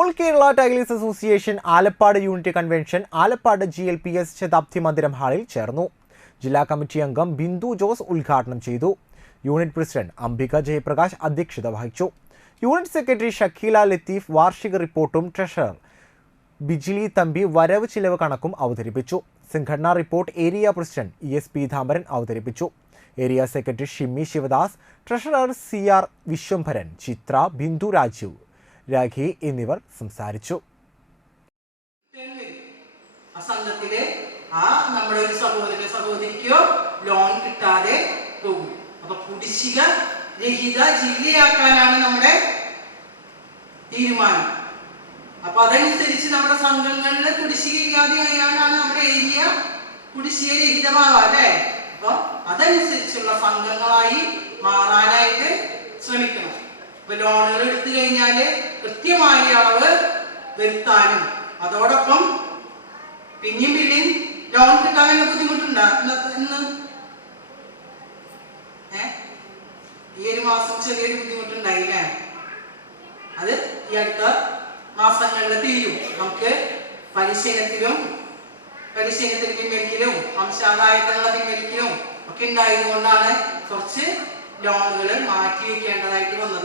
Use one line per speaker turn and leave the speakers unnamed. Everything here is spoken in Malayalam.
All Kerala tailors association Alappad unit convention Alappad G L P S ശതാബ്ദി മന്ദിരം ഹാളിൽ ചേർന്നു. ജില്ലാ കമ്മിറ്റി അംഗം ബിന്ദു ജോസ് ഉദ്ഘാടനം ചെയ്തു. യൂണിറ്റ് പ്രസിഡന്റ് അംബിക ജയപ്രകാശ് അധ്യക്ഷത വഹിച്ചു. യൂണിറ്റ് സെക്രട്ടറി ഷക്കീല ലത്തീഫ് വാർഷിക റിപ്പോർട്ടും ട്രഷറർ ബിജിലി തമ്പി വരവ് ചിലവ് കണക്കും അവതരിപ്പിച്ചു. സംഘടനാ report area president E S Peethambaran അവതരിപ്പിച്ചു. Area secretary Shimmy Sivadas treasurer C R Viswambharan Chitra Bindu Rajeev Rakhi എന്നിവർ സംസാരിച്ചു.
ആ നമ്മുടെ ഒരു ലോൺ കിട്ടാതെ അപ്പൊ നമ്മുടെ തീരുമാനം. അപ്പൊ അതനുസരിച്ച് നമ്മുടെ സംഘങ്ങളിൽ കുടിശ്ശിക ഇല്ലാതെ നമ്മുടെ ഏരിയ കുടിശ്ശിക രഹിതമാവാം അല്ലേ? അപ്പൊ അതനുസരിച്ചുള്ള സംഘങ്ങളായി മാറാനായിട്ട് ശ്രമിക്കണം. ഇപ്പൊ ലോണുകൾ എടുത്തു കഴിഞ്ഞാൽ കൃത്യമായ അളവ് വരുത്താനും. അതോടൊപ്പം പിന്നെയും പിന്നെയും ലോൺ കിട്ടാൻ വല്ല ഇന്ന് ഈ ഒരു മാസം ചെറിയൊരു ബുദ്ധിമുട്ടുണ്ടായില്ലേ? അത് ഈ അടുത്ത മാസങ്ങളിൽ തീരും. നമുക്ക് പരിശീലനത്തിലും പരിശീലനത്തിൽ പിൻവലിക്കലും വംശാദായത്തിനുള്ള പിൻവലിക്കലും ഒക്കെ ഉണ്ടായതുകൊണ്ടാണ് കുറച്ച് ലോണുകൾ മാറ്റി വെക്കേണ്ടതായിട്ട് വന്നത്.